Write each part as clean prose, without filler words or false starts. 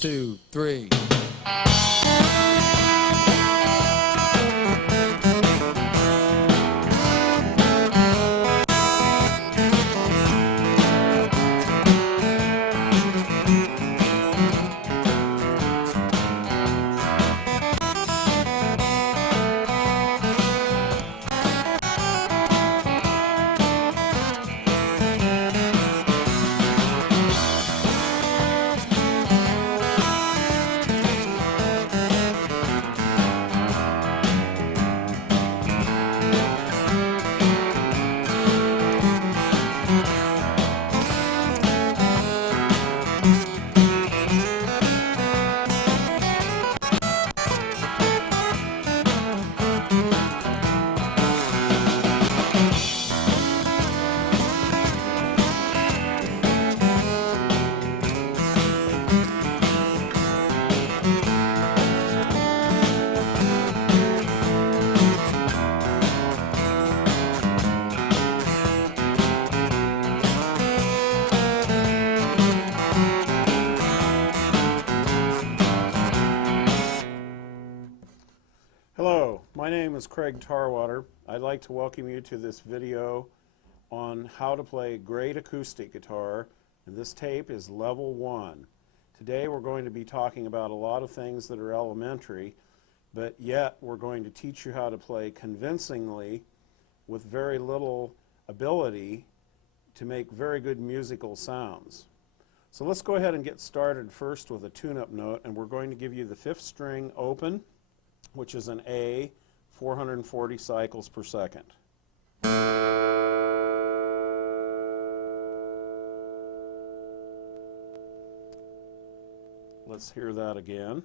2, 3. Hello, my name is Craig Tarwater. I'd like to welcome you to this video on how to play great acoustic guitar, and this tape is level 1. Today we're going to be talking about a lot of things that are elementary, but yet we're going to teach you how to play convincingly with very little ability to make very good musical sounds. So let's go ahead and get started first with a tune-up note, and we're going to give you the 5th string open, which is an A, 440 cycles per second. Let's hear that again.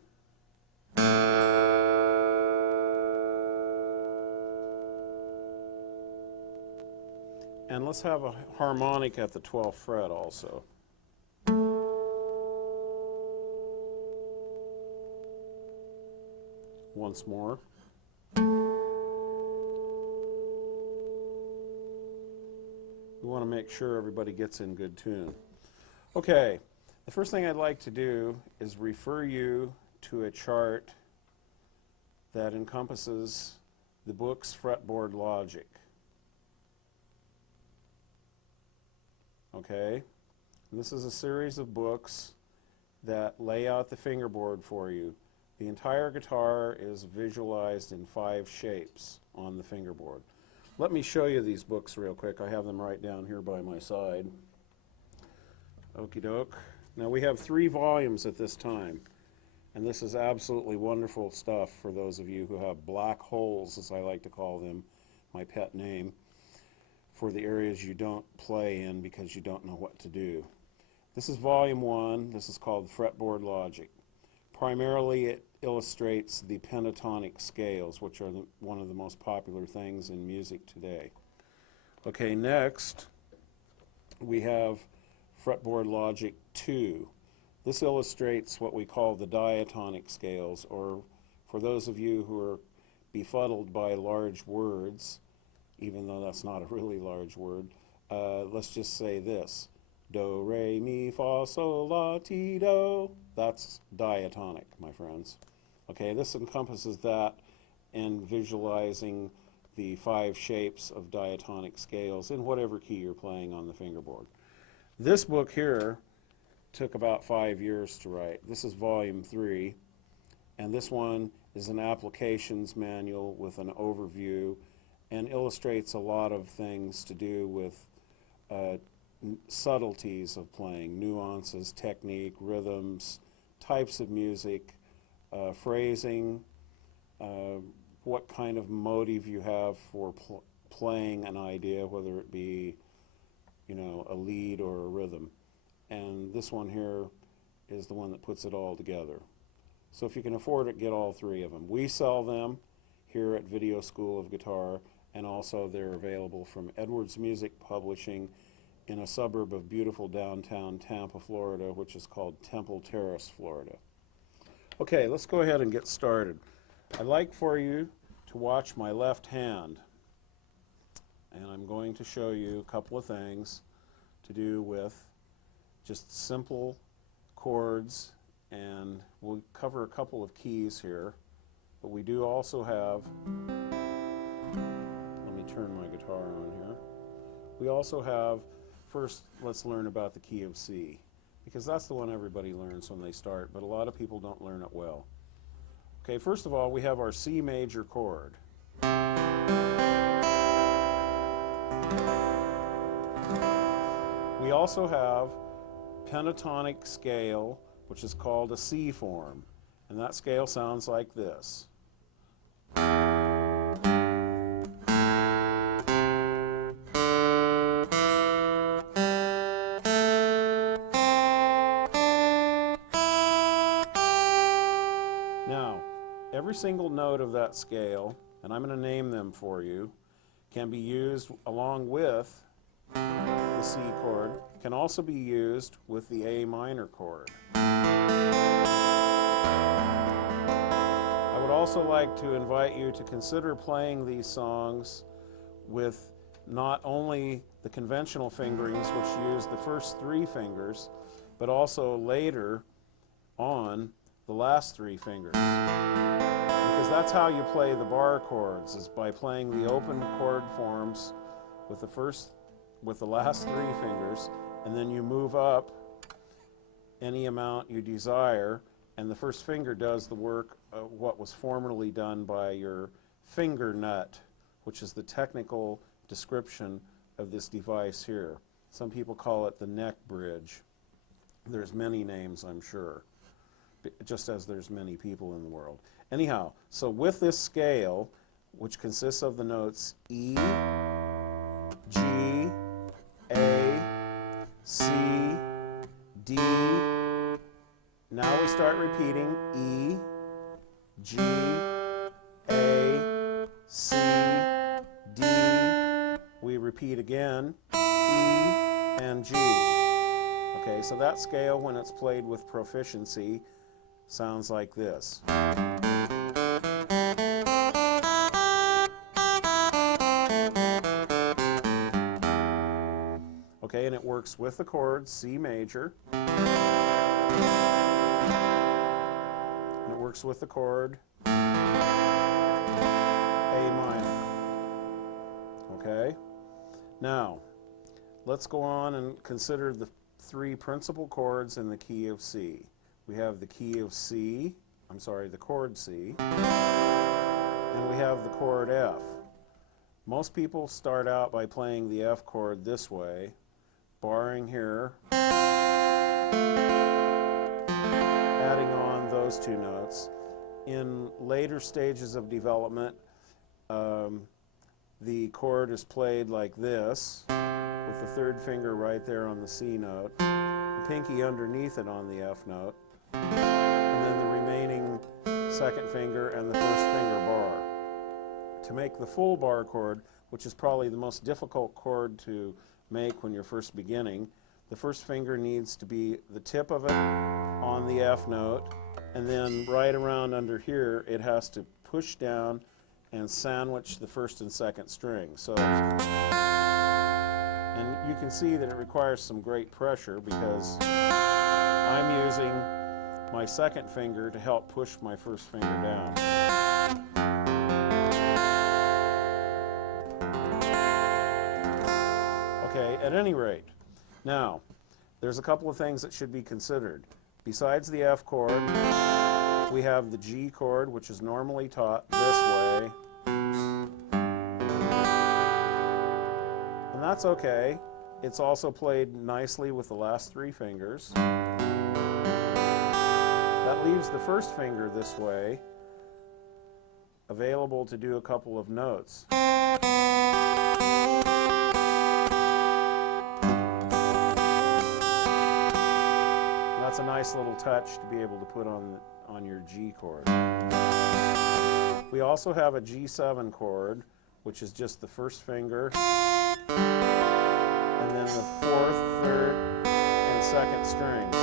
And let's have a harmonic at the 12th fret also. Once more. We want to make sure everybody gets in good tune. Okay, the first thing I'd like to do is refer you to a chart that encompasses the book's fretboard logic. Okay, this is a series of books that lay out the fingerboard for you. The entire guitar is visualized in 5 shapes on the fingerboard. Let me show you these books real quick. I have them right down here by my side. Okie doke. Now we have 3 volumes at this time, and this is absolutely wonderful stuff for those of you who have black holes, as I like to call them, my pet name, for the areas you don't play in because you don't know what to do. This is volume 1. This is called Fretboard Logic. Primarily it illustrates the pentatonic scales, which are one of the most popular things in music today. Okay, next we have Fretboard Logic 2. This illustrates what we call the diatonic scales, or for those of you who are befuddled by large words, even though that's not a really large word, let's just say this. Do, re, mi, fa, sol, la, ti, do. That's diatonic, my friends. Okay, this encompasses that in visualizing the 5 shapes of diatonic scales in whatever key you're playing on the fingerboard. This book here took about 5 years to write. This is volume 3, and this one is an applications manual with an overview and illustrates a lot of things to do with subtleties of playing, nuances, technique, rhythms, types of music, phrasing, what kind of motive you have for playing an idea, whether it be, you know, a lead or a rhythm. And this one here is the one that puts it all together. So if you can afford it, get all 3 of them. We sell them here at Video School of Guitar, and also they're available from Edwards Music Publishing in a suburb of beautiful downtown Tampa, Florida, which is called Temple Terrace, Florida. Okay, let's go ahead and get started. I'd like for you to watch my left hand, and I'm going to show you a couple of things to do with just simple chords and we'll cover a couple of keys here, but we do also have, let me turn my guitar on here. We also have, first let's learn about the key of C, because that's the one everybody learns when they start, but a lot of people don't learn it well. Okay, first of all, we have our C major chord. We also have pentatonic scale, which is called a C form, and that scale sounds like this. Now, every single note of that scale, and I'm going to name them for you, can be used along with the C chord, can also be used with the A minor chord. I would also like to invite you to consider playing these songs with not only the conventional fingerings, which use the first 3 fingers, but also later on the last 3 fingers. Because that's how you play the bar chords, is by playing the open chord forms with the last 3 fingers, and then you move up any amount you desire, and the first finger does the work of what was formerly done by your finger nut, which is the technical description of this device here. Some people call it the neck bridge. There's many names, I'm sure, just as there's many people in the world. Anyhow, so with this scale, which consists of the notes E, G, A, C, D, now we start repeating E, G, A, C, D, we repeat again, E, and G. Okay, so that scale, when it's played with proficiency, sounds like this. Okay, and it works with the chord C major. And it works with the chord A minor. Okay? Now, let's go on and consider the 3 principal chords in the key of C. We have the key of C, the chord C, and we have the chord F. Most people start out by playing the F chord this way, barring here, adding on those 2 notes. In later stages of development, the chord is played like this, with the 3rd finger right there on the C note, the pinky underneath it on the F note, and then the remaining 2nd finger and the 1st finger bar. To make the full bar chord, which is probably the most difficult chord to make when you're first beginning, the 1st finger needs to be the tip of it on the F note, and then right around under here it has to push down and sandwich the 1st and 2nd string. So, and you can see that it requires some great pressure because I'm using my 2nd finger to help push my 1st finger down. Okay, at any rate, now, there's a couple of things that should be considered. Besides the F chord, we have the G chord, which is normally taught this way. And that's okay. It's also played nicely with the last 3 fingers. That leaves the 1st finger this way, available to do a couple of notes. That's a nice little touch to be able to put on your G chord. We also have a G7 chord, which is just the 1st finger, and then the 4th, 3rd, and 2nd strings.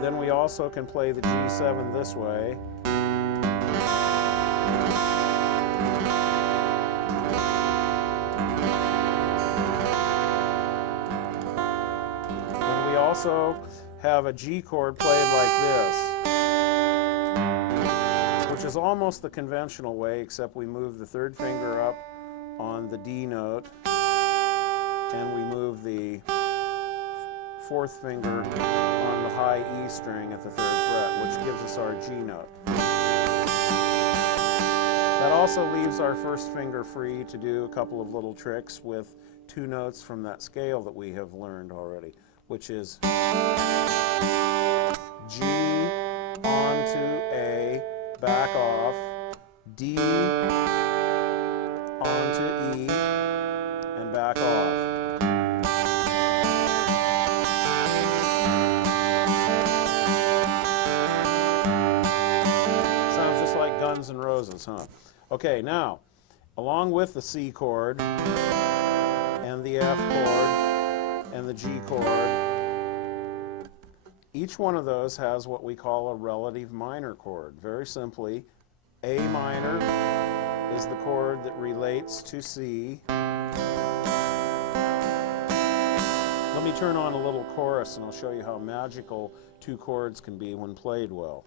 Then we also can play the G7 this way. also have a G chord played like this, which is almost the conventional way, except we move the third finger up on the D note, and we move the fourth finger on the high E string at the 3rd fret, which gives us our G note. That also leaves our first finger free to do a couple of little tricks with 2 notes from that scale that we have learned already, which is G onto A, back off, D onto E, and back off. Sounds just like Guns N' Roses, huh? Okay, now, along with the C chord, and the F chord, and the G chord, each one of those has what we call a relative minor chord. Very simply, A minor is the chord that relates to C. Let me turn on a little chorus and I'll show you how magical 2 chords can be when played well.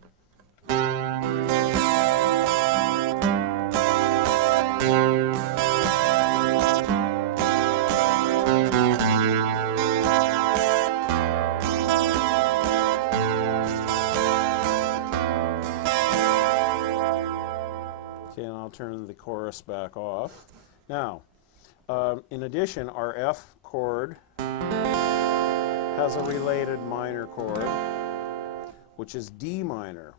Okay, and I'll turn the chorus back off. Now, in addition, our F chord has a related minor chord, which is D minor.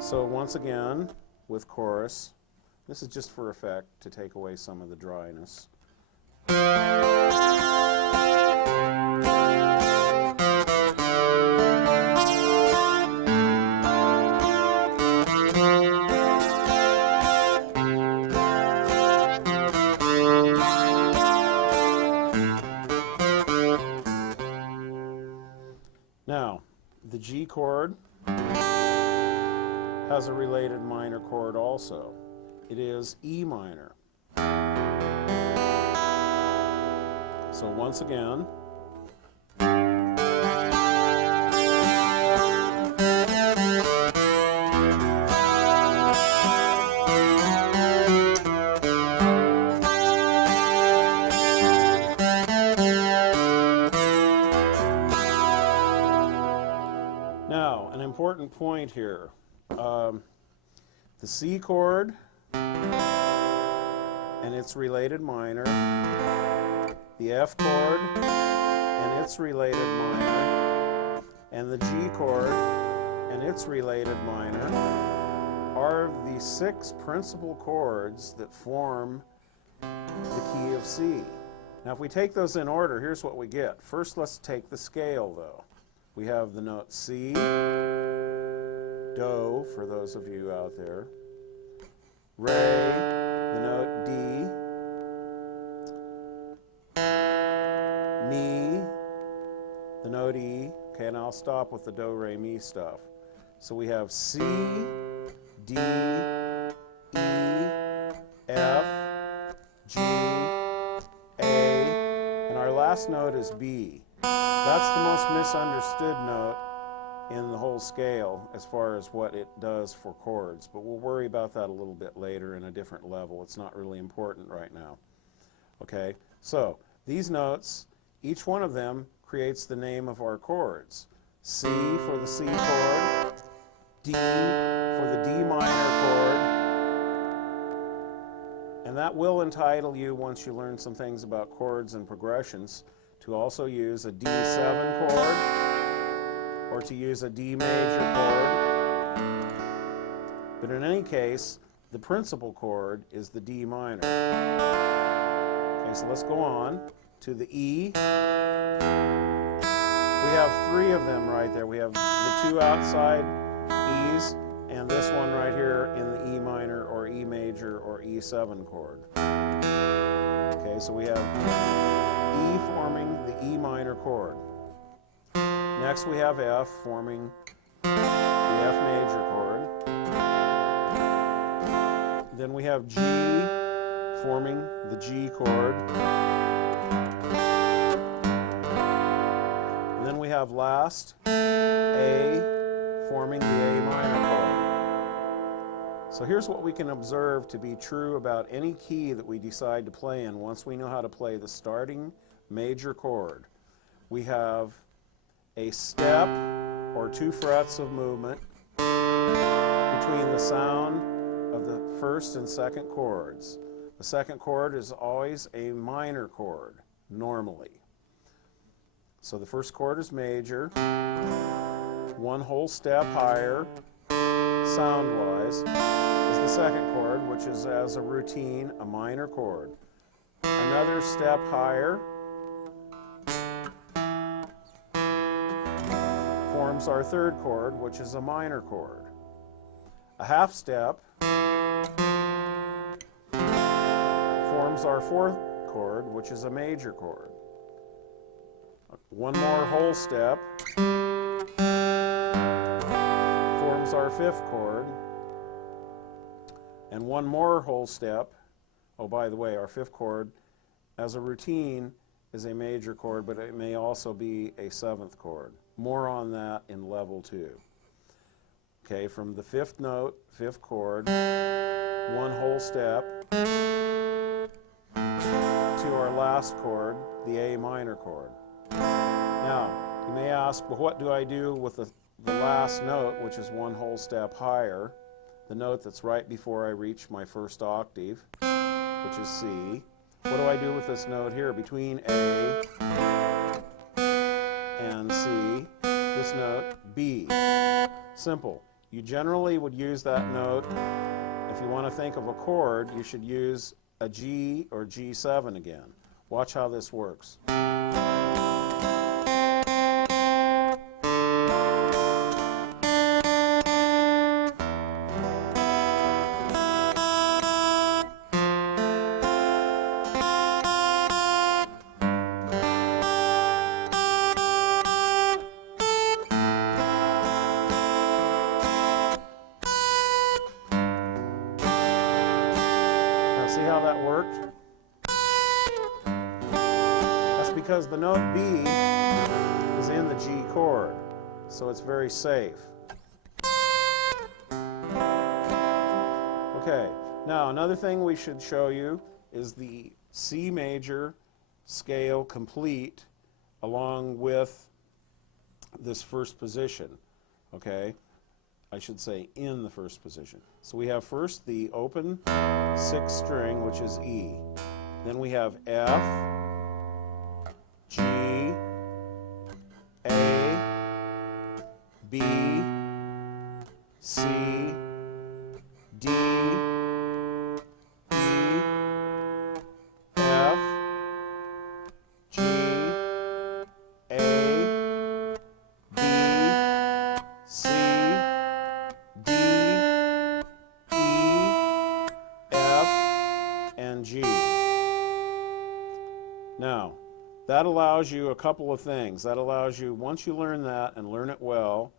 So once again, with chorus, this is just for effect to take away some of the dryness. Now, the G chord has a related minor chord also. It is E minor. So once again, now, an important point here. The C chord and its related minor, the F chord and its related minor, and the G chord and its related minor are the 6 principal chords that form the key of C. Now if we take those in order, here's what we get. First, let's take the scale though. We have the note C, Do, for those of you out there, Re, the note D, Mi, the note E. Okay, and I'll stop with the Do, Re, Mi stuff. So we have C, D, E, F, G, A, and our last note is B. That's the most misunderstood note in the whole scale as far as what it does for chords, but we'll worry about that a little bit later in a different level. It's not really important right now. Okay, so these notes, each one of them creates the name of our chords. C for the C chord, D for the D minor chord, and that will entitle you, once you learn some things about chords and progressions, to also use a D7 chord or to use a D major chord. But in any case, the principal chord is the D minor. Okay, so let's go on to the E. We have 3 of them right there. We have the 2 outside E's and this one right here in the E minor or E major or E7 chord. Okay, so we have E forming the E minor chord. Next we have F forming the F major chord. Then we have G forming the G chord. And then we have last A forming the A minor chord. So here's what we can observe to be true about any key that we decide to play in once we know how to play the starting major chord. We have a step or 2 frets of movement between the sound of the first and second chords. The second chord is always a minor chord, normally. So the first chord is major, 1 whole step higher, sound-wise, is the second chord, which is, as a routine, a minor chord. Another step higher forms our third chord, which is a minor chord. A half step forms our fourth chord, which is a major chord. 1 more whole step forms our fifth chord, and 1 more whole step, oh, by the way, our fifth chord, as a routine, is a major chord, but it may also be a 7th chord. More on that in level 2. Okay, from the 5th note, 5th chord, 1 whole step to our last chord, the A minor chord. Now, you may ask, well, what do I do with the last note, which is 1 whole step higher, the note that's right before I reach my first octave, which is C? What do I do with this note here between A and C? This note, B. Simple. You generally would use that note, if you want to think of a chord, you should use a G or G7 again. Watch how this works. See how that worked? That's because the note B is in the G chord, so it's very safe. Okay, now another thing we should show you is the C major scale complete along with this first position, okay? I should say in the first position. So we have first the open 6th string, which is E. Then we have F, G, A, B, C, D, E, F, G, A, B, C, D, E, F, and G. Now, that allows you a couple of things. That allows you, once you learn that and learn it well,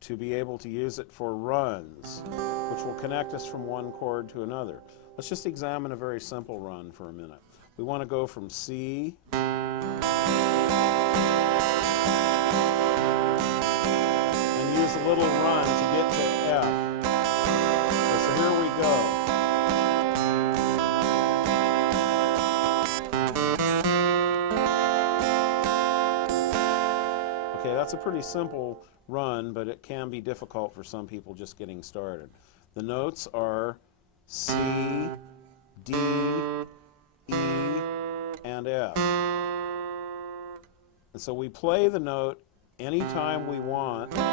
to be able to use it for runs, which will connect us from one chord to another. Let's just examine a very simple run for a minute. We want to go from C and use a little run to get to F. Okay, so here we go. Okay, that's a pretty simple run, but it can be difficult for some people just getting started. The notes are C, D, E, and F. And so we play the note anytime we want. When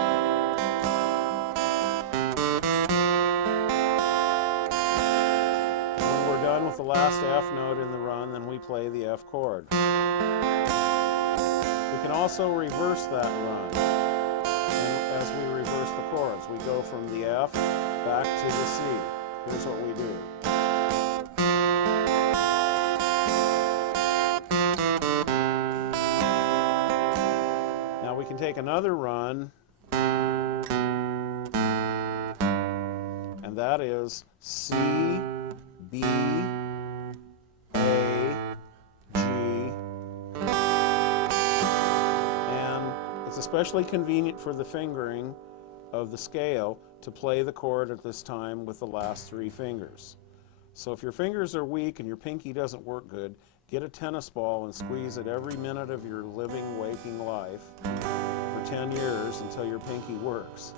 we're done with the last F note in the run, then we play the F chord. We can also reverse that run. And as we reverse the chords, we go from the F back to the C. Here's what we do. Now we can take another run, and that is C, B, especially convenient for the fingering of the scale to play the chord at this time with the last 3 fingers. So if your fingers are weak and your pinky doesn't work good, get a tennis ball and squeeze it every minute of your living, waking life for 10 years until your pinky works.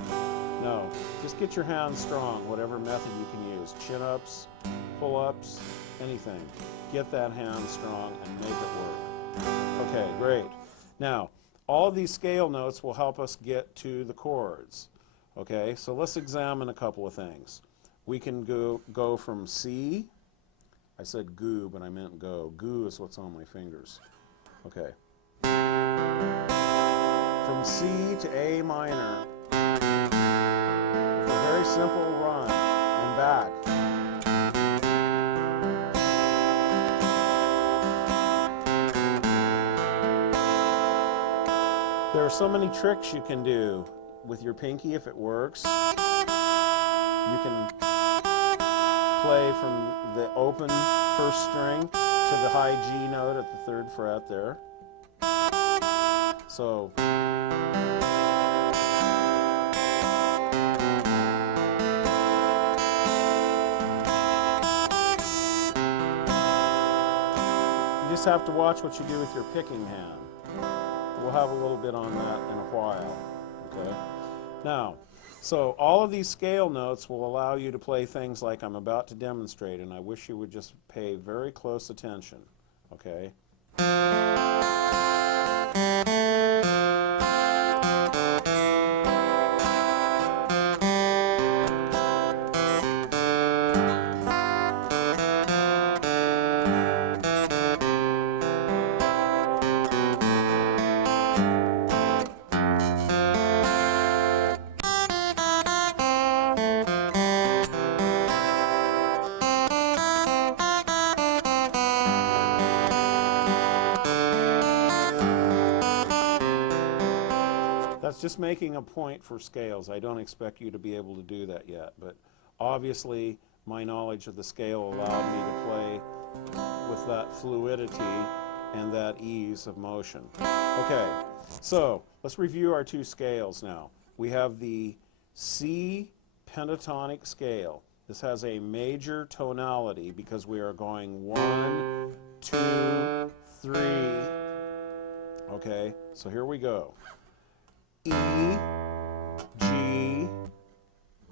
No, just get your hands strong, whatever method you can use. Chin-ups, pull-ups, anything. Get that hand strong and make it work. Okay, great. Now, all of these scale notes will help us get to the chords. Okay, so let's examine a couple of things. We can go from C. I said goo, but I meant go. Goo is what's on my fingers. Okay. From C to A minor with a very simple run and back. There are so many tricks you can do with your pinky if it works. You can play from the open first string to the high G note at the 3rd fret there. So you just have to watch what you do with your picking hand. We'll have a little bit on that in a while. Okay? Now, so all of these scale notes will allow you to play things like I'm about to demonstrate, and I wish you would just pay very close attention. Okay? That's just making a point for scales. I don't expect you to be able to do that yet, but obviously my knowledge of the scale allowed me to play with that fluidity and that ease of motion. Okay, so let's review our 2 scales now. We have the C pentatonic scale. This has a major tonality because we are going 1, 2, 3. Okay, so here we go. E, G,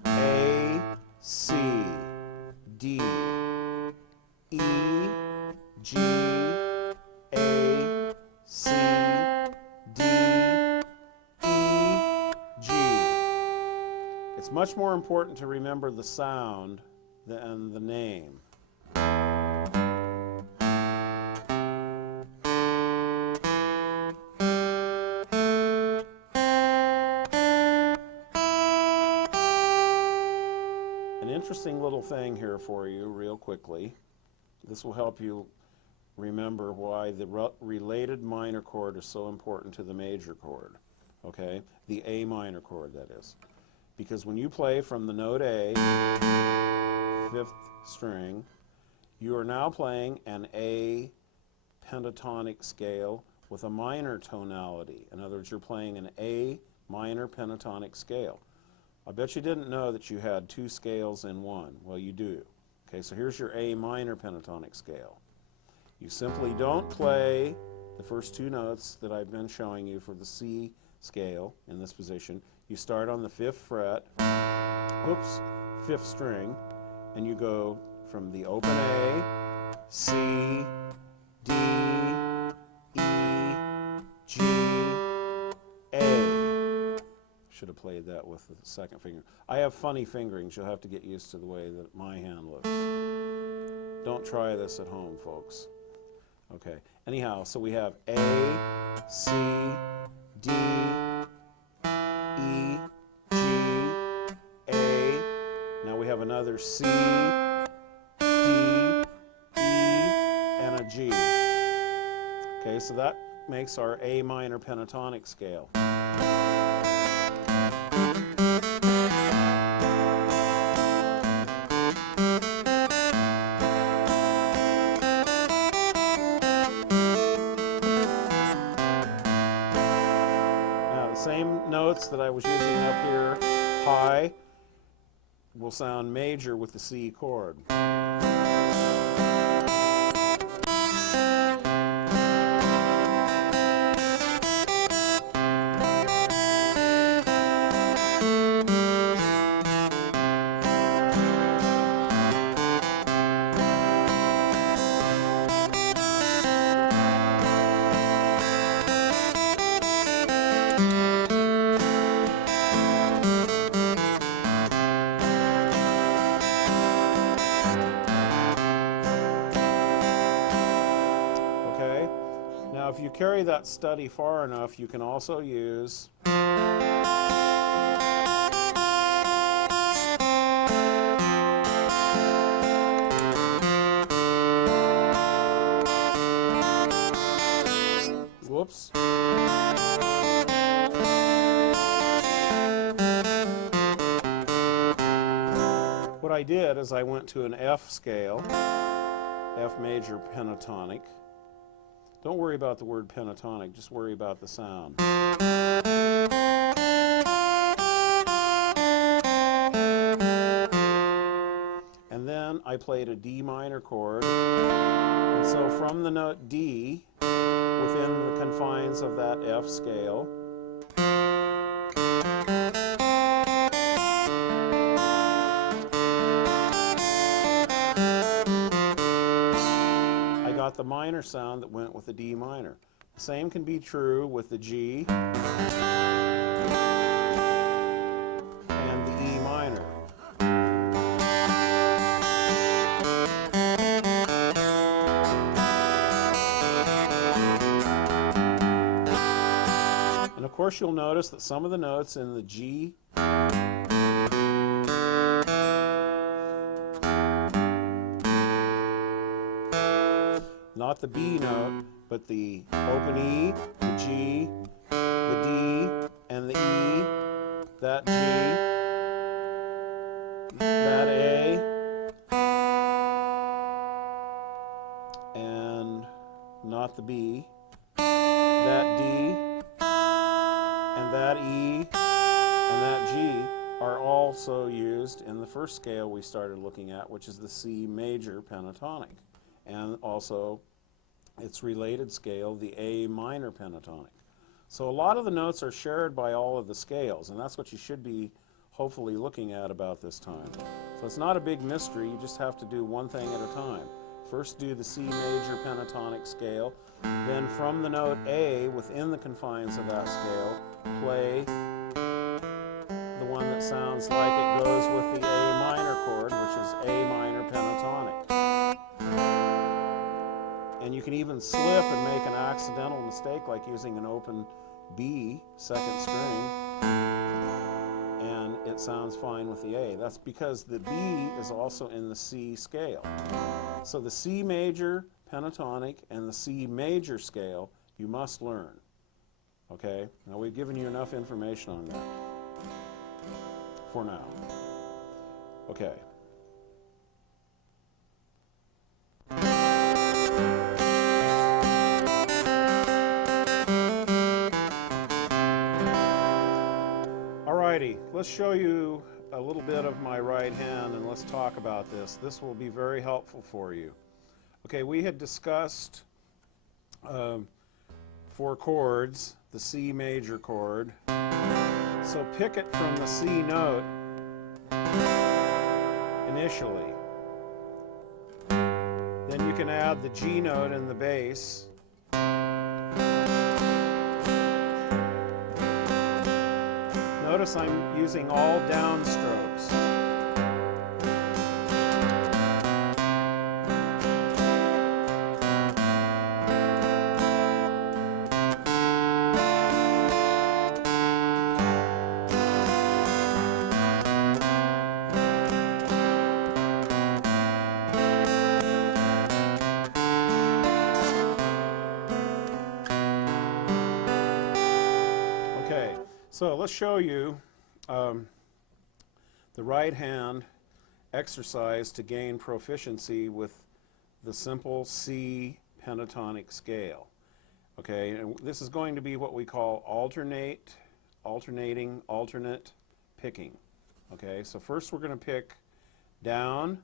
A, C, D, E, G, A, C, D, E, G. It's much more important to remember the sound than the name. Interesting little thing here for you real quickly. This will help you remember why the related minor chord is so important to the major chord. Okay? The A minor chord, that is. Because when you play from the note A, 5th string, you are now playing an A pentatonic scale with a minor tonality. In other words, you're playing an A minor pentatonic scale. I bet you didn't know that you had 2 scales in one. Well, you do. Okay, so here's your A minor pentatonic scale. You simply don't play the first 2 notes that I've been showing you for the C scale in this position. You start on the 5th fret, 5th string, and you go from the open A, C, D, E, G, A. Should have played that with the 2nd finger. I have funny fingerings. You'll have to get used to the way that my hand looks. Don't try this at home, folks. Okay. Anyhow, so we have A, C, D, E, G, A. Now we have another C, D, E, and a G. Okay, so that makes our A minor pentatonic scale. that I was using up here, high, will sound major with the C chord. Now, if you carry that study far enough, you can also use whoops. What I did is I went to an F scale, F major pentatonic. Don't worry about the word pentatonic, just worry about the sound. And then I played a D minor chord. And so from the note D, within the confines of that F scale, I got the minor sound that went with the D minor. The same can be true with the G and the E minor. And of course you'll notice that some of the notes in the G not the B note, but the open E, the G, the D, and the E, that G, that A, and not the B, that D, and that E, and that G are also used in the first scale we started looking at, which is the C major pentatonic, and also its related scale, the A minor pentatonic. So a lot of the notes are shared by all of the scales, and that's what you should be hopefully looking at about this time. So it's not a big mystery, you just have to do one thing at a time. First do the C major pentatonic scale, then from the note A, within the confines of that scale, play the one that sounds like it goes with the A minor chord, which is A minor pentatonic. And you can even slip and make an accidental mistake like using an open B, second string, and it sounds fine with the A. That's because the B is also in the C scale. So the C major pentatonic and the C major scale you must learn. Okay? Now we've given you enough information on that for now. Okay. Alrighty, let's show you a little bit of my right hand and let's talk about this. This will be very helpful for you. Okay, we had discussed 4 chords, the C major chord. So pick it from the C note initially. Then you can add the G note in the bass. Notice I'm using all downstrokes. Okay, so let's show you the right hand exercise to gain proficiency with the simple C pentatonic scale. Okay, and this is going to be what we call alternate alternate picking. Okay, so first we're going to pick down,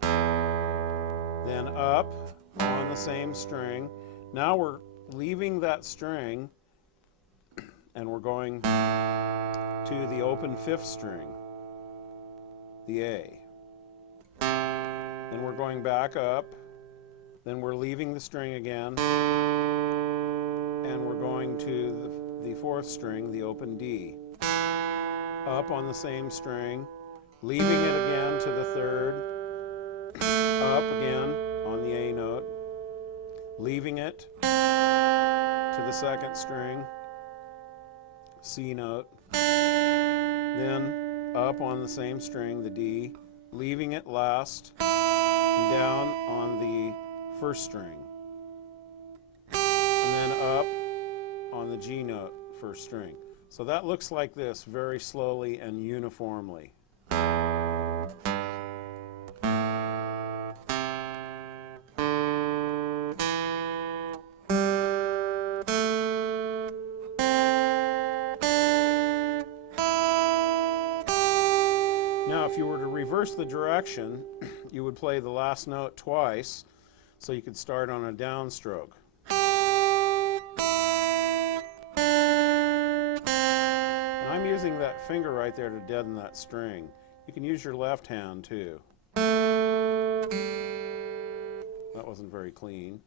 then up on the same string. Now we're leaving that string and we're going to the open 5th string, the A. Then we're going back up, then we're leaving the string again, and we're going to the 4th string, the open D. Up on the same string, leaving it again to the 3rd, up again on the A note, leaving it to the 2nd string, C note, then up on the same string, the D, leaving it last, and down on the 1st string, and then up on the G note, 1st string. So that looks like this, very slowly and uniformly. Now, if you were to reverse the direction, you would play the last note twice, so you could start on a downstroke. And I'm using that finger right there to deaden that string. You can use your left hand too. That wasn't very clean.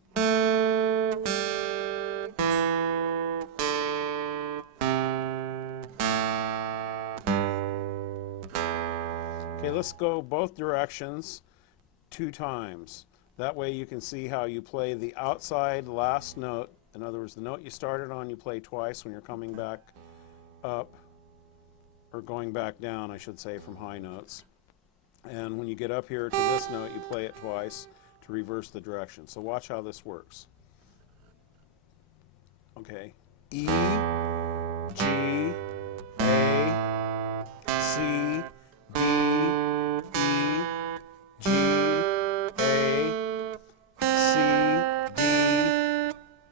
Okay, let's go both directions 2 times. That way you can see how you play the outside last note. In other words, the note you started on you play twice when you're coming back up, or going back down, I should say, from high notes. And when you get up here to this note, you play it twice to reverse the direction. So watch how this works. Okay. E, G, A, C, D, E, G, A, C, D,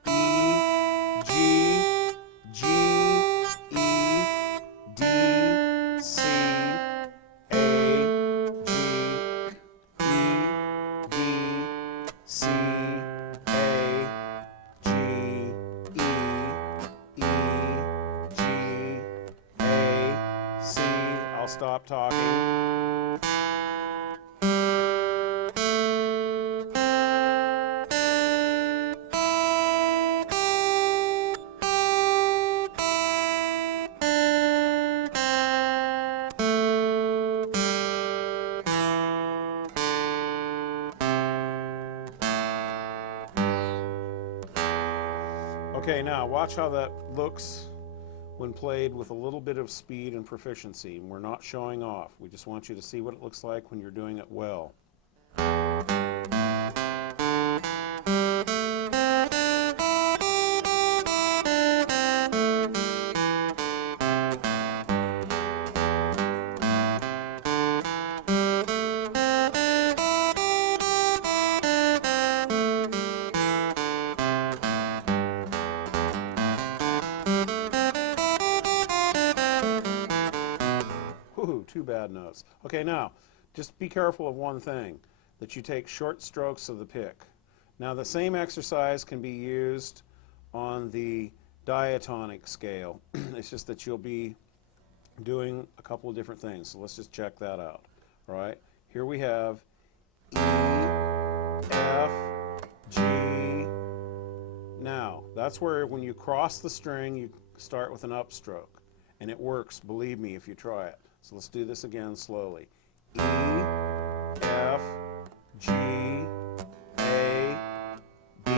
E, G, G, E, D, C, A, G, E, D, C, A, G, E, E, G, A, C. I'll stop talking. Okay, now watch how that looks when played with a little bit of speed and proficiency. We're not showing off. We just want you to see what it looks like when you're doing it well. Ooh, 2 bad notes. Okay, now, just be careful of one thing, that you take short strokes of the pick. Now, the same exercise can be used on the diatonic scale. It's just that you'll be doing a couple of different things. So let's just check that out. All right, here we have E, F, G. Now, that's where when you cross the string, you start with an upstroke. And it works, believe me, if you try it. So let's do this again slowly. E, F, G, A, B,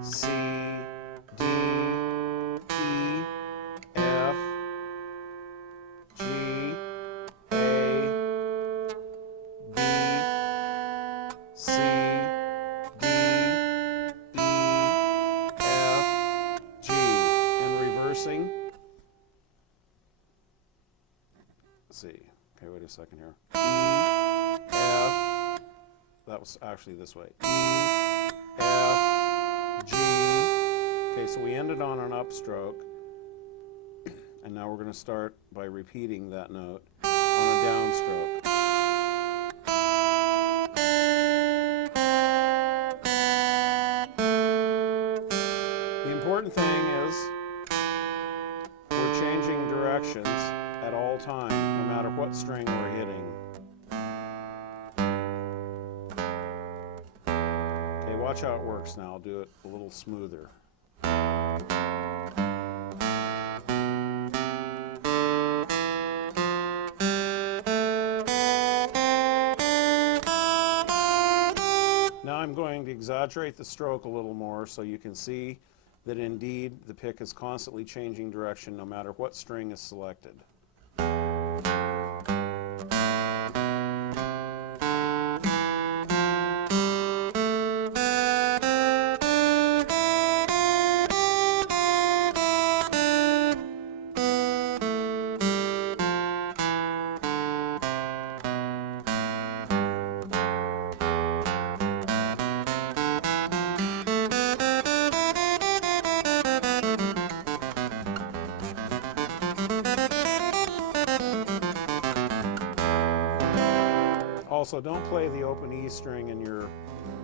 C, D, E, F, G, A, B, C, D, E, F, G. And reversing. Let's see. Okay, wait a second here. E, F. That was actually this way. E, F, G. Okay, so we ended on an upstroke. And now we're going to start by repeating that note on a downstroke. The important thing is we're changing directions at all times, no matter what string we're hitting. Okay, watch how it works now. I'll do it a little smoother. Now I'm going to exaggerate the stroke a little more so you can see that indeed the pick is constantly changing direction no matter what string is selected. Also, don't play the open E string in your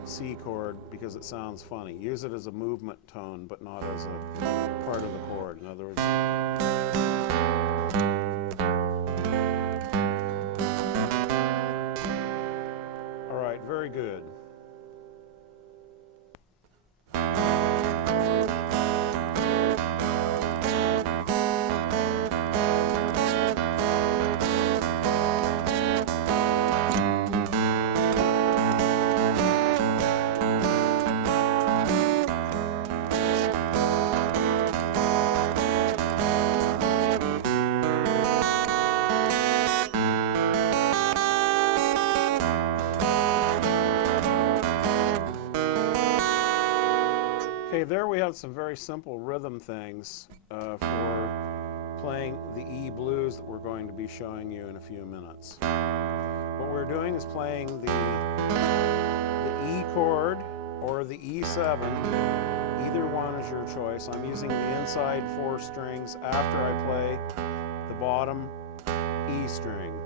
C chord because it sounds funny. Use it as a movement tone, but not as a part of the chord. In other words, all right, very good. Okay, there we have some very simple rhythm things for playing the E blues that we're going to be showing you in a few minutes. What we're doing is playing the E chord or the E7. Either one is your choice. I'm using the inside 4 strings after I play the bottom E string.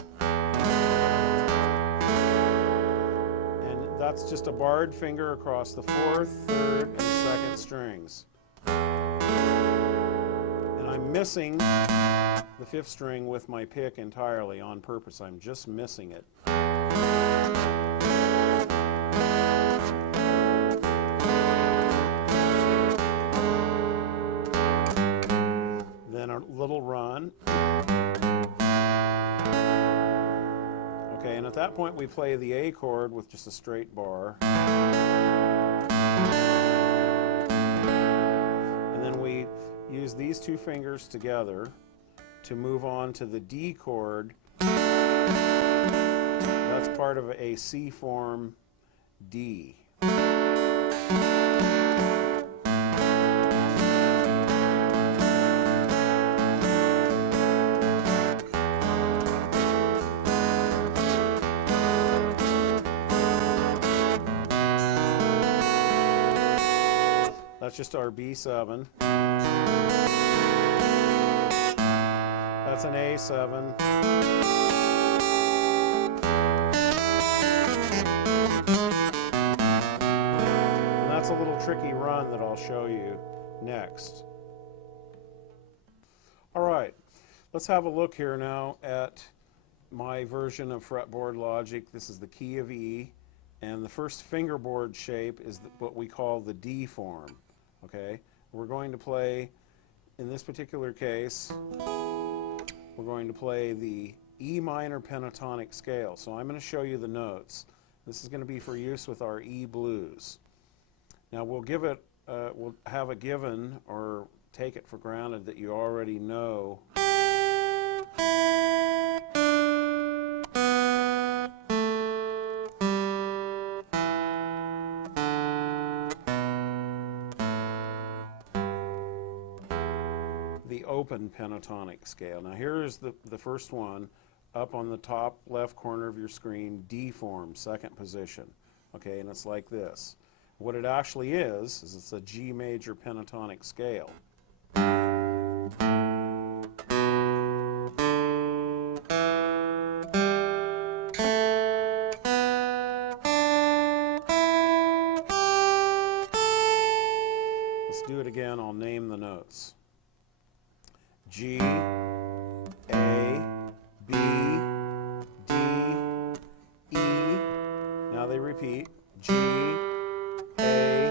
That's just a barred finger across the 4th, 3rd, and 2nd strings. And I'm missing the 5th string with my pick entirely on purpose. I'm just missing it. Then a little run. Okay, and at that point we play the A chord with just a straight bar. And then we use these 2 fingers together to move on to the D chord. That's part of a C form D. That's just our B7. That's an A7. And that's a little tricky run that I'll show you next. All right, let's have a look here now at my version of fretboard logic. This is the key of E, and the first fingerboard shape is what we call the D form. Okay, we're going to play, in this particular case, we're going to play the E minor pentatonic scale. So I'm going to show you the notes. This is going to be for use with our E blues. Now we'll have a given or take it for granted that you already know the open pentatonic scale. Now here is the first one up on the top left corner of your screen, D form, 2nd position. Okay, and it's like this. What it actually is it's a G major pentatonic scale. repeat. G, A,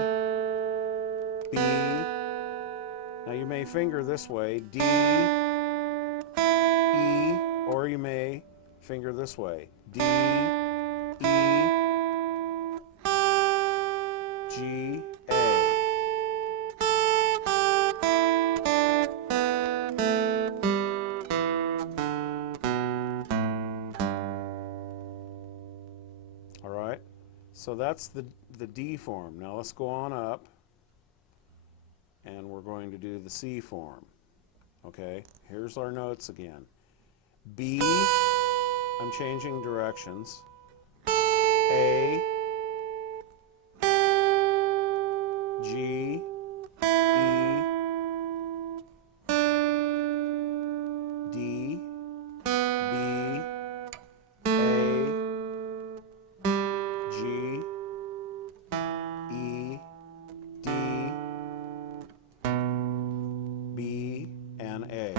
B. Now you may finger this way, D, E, or you may finger this way, D, E, G, A. All right, so that's the D form. Now let's go on up, and we're going to do the C form. Okay, here's our notes again. B, I'm changing directions. A, G, E, D, B, A, G, E, D, B, and A.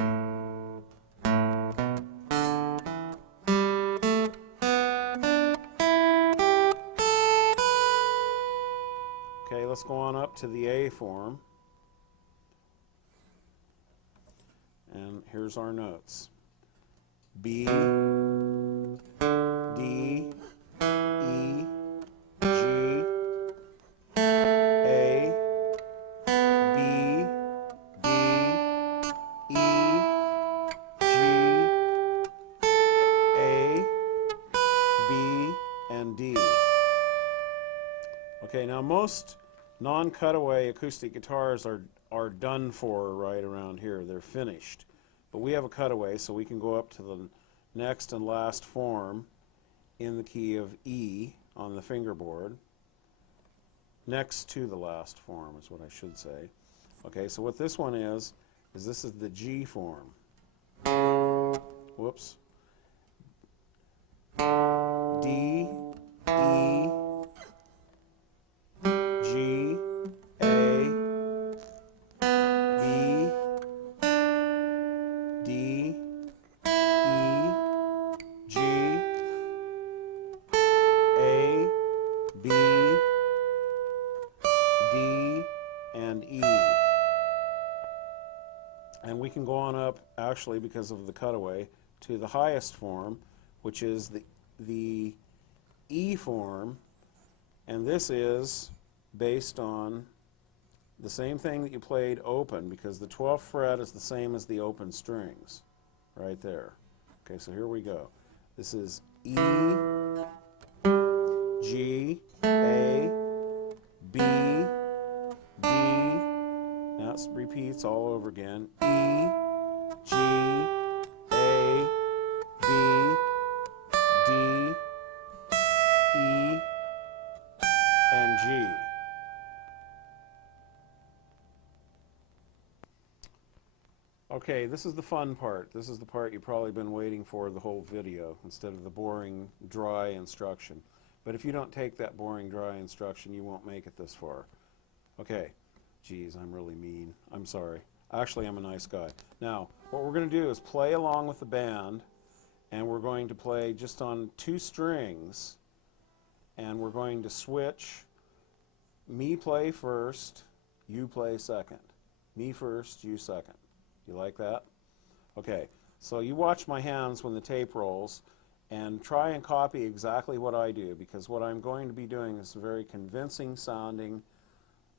Okay, let's go on up to the A form. And here's our notes. B, D, E, G, A, B, D, E, G, A, B, and D. Okay, now most non-cutaway acoustic guitars are done for right around here. They're finished. But we have a cutaway, so we can go up to the next and last form in the key of E on the fingerboard. Next to the last form is what I should say. Okay, so what this one is this is the G form. Whoops. D, E, G, A, B, D, E, G, A, B, D, and E. And we can go on up, actually, because of the cutaway, to the highest form, which is the E form, and this is based on the same thing that you played open, because the 12th fret is the same as the open strings, right there. Okay, so here we go. This is E, G, A, B, D. Now it repeats all over again. E, G, A, B, D, E, and G. Okay, this is the fun part. This is the part you've probably been waiting for the whole video instead of the boring, dry instruction. But if you don't take that boring, dry instruction, you won't make it this far. Okay, geez, I'm really mean. I'm sorry. Actually, I'm a nice guy. Now, what we're going to do is play along with the band, and we're going to play just on 2 strings, and we're going to switch. Me play first, you play second. Me first, you second. You like that? Okay, so you watch my hands when the tape rolls and try and copy exactly what I do, because what I'm going to be doing is a very convincing sounding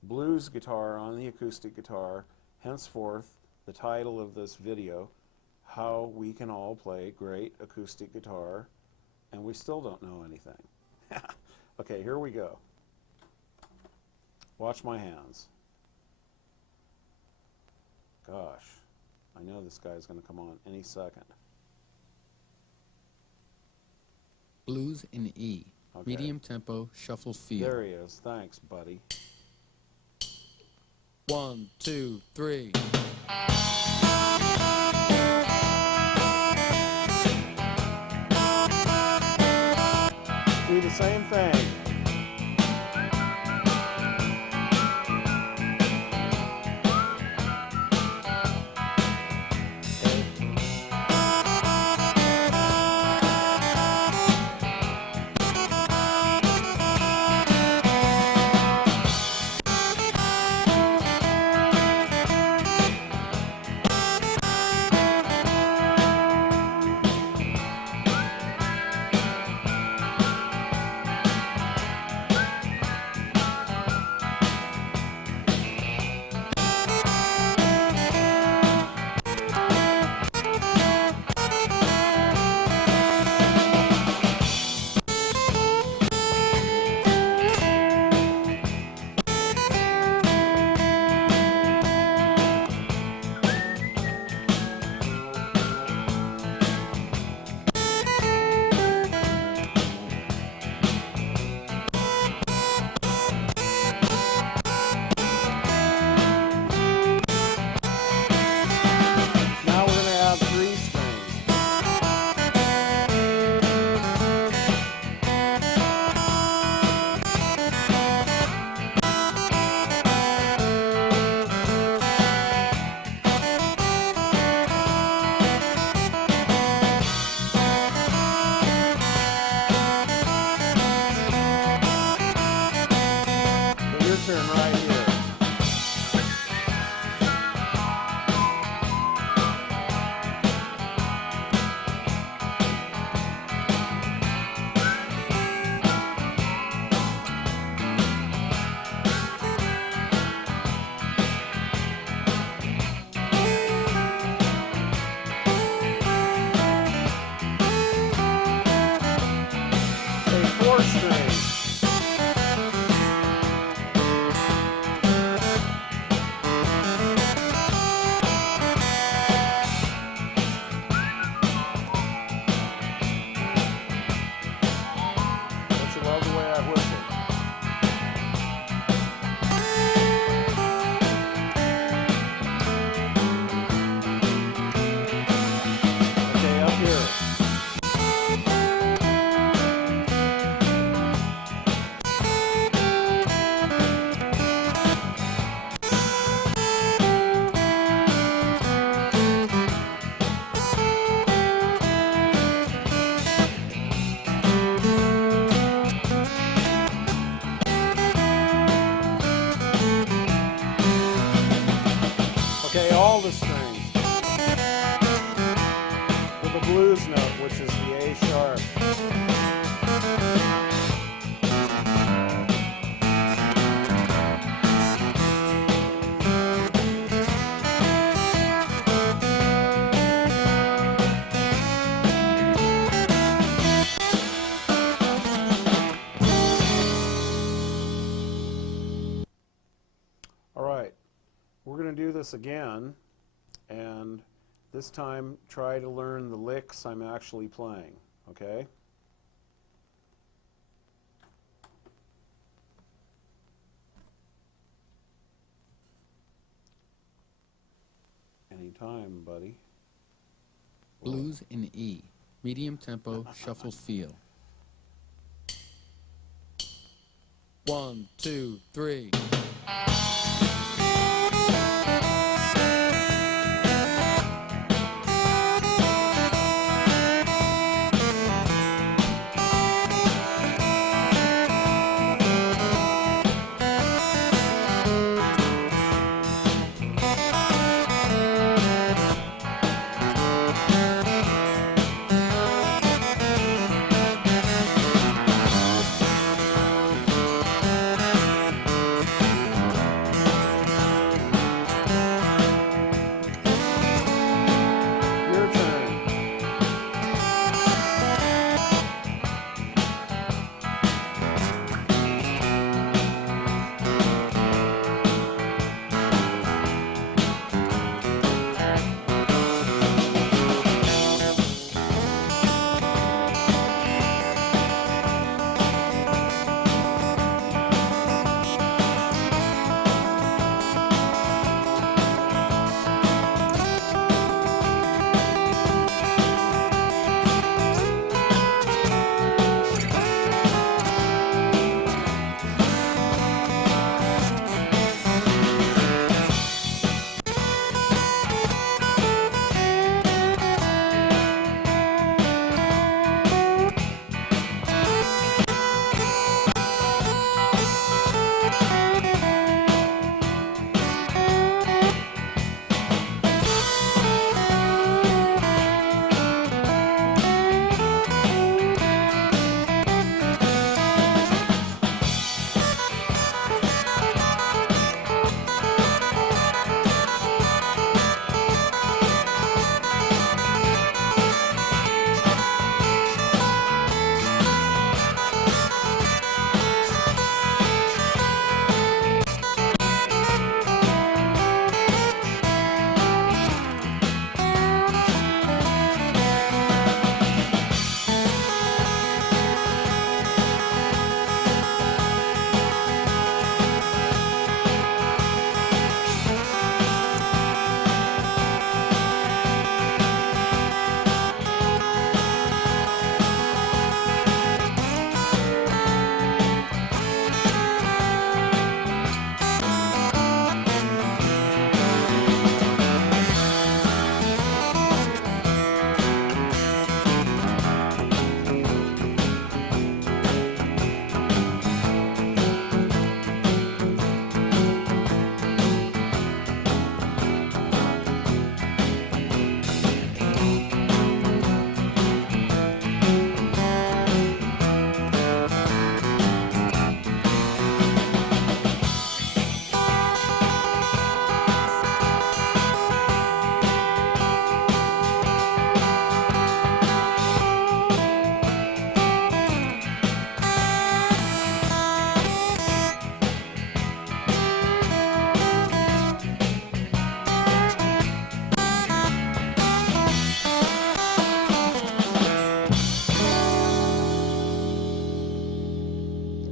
blues guitar on the acoustic guitar, henceforth the title of this video, How We Can All Play Great Acoustic Guitar and We Still Don't Know Anything. Okay, here we go. Watch my hands. Gosh. I know this guy's going to come on any second. Blues in E. Okay. Medium tempo, shuffle feel. There he is. Thanks, buddy. 1, 2, 3. Do the same thing. do this again, and this time try to learn the licks I'm actually playing, okay? Anytime, buddy. Blues in E. Medium tempo, shuffle feel. 1, 2, 3. Your turn.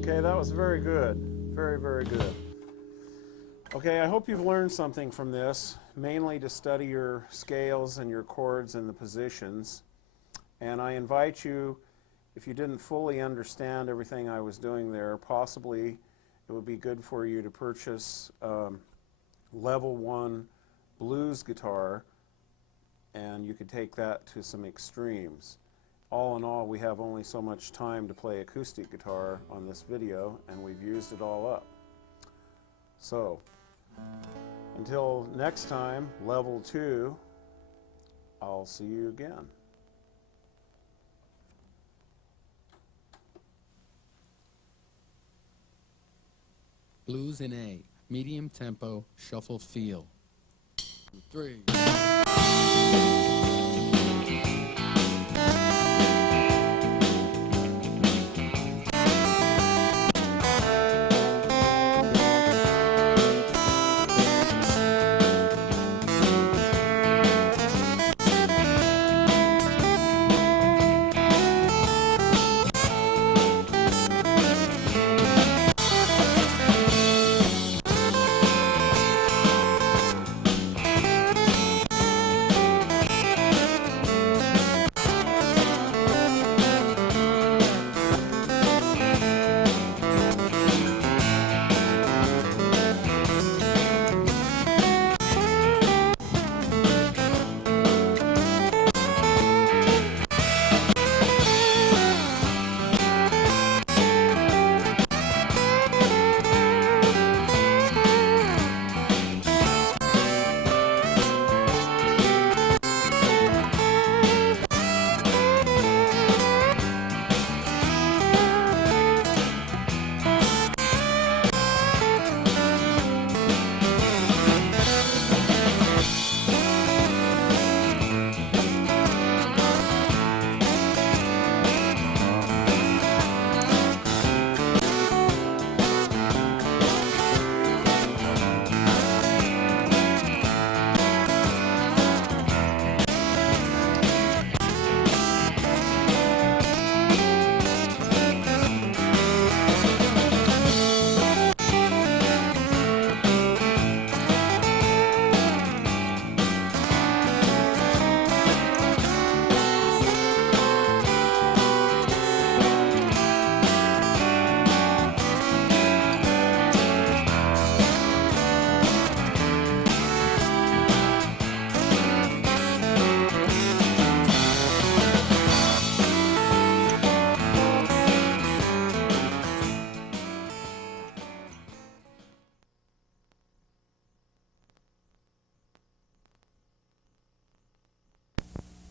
Okay, that was very good. Very, very good. Okay, I hope you've learned something from this, mainly to study your scales and your chords and the positions. And I invite you, if you didn't fully understand everything I was doing there, possibly it would be good for you to purchase Level 1 blues guitar, and you could take that to some extremes. All in all, we have only so much time to play acoustic guitar on this video, and we've used it all up. So, until next time, Level 2, I'll see you again. Blues in A. Medium tempo, shuffle feel. 3.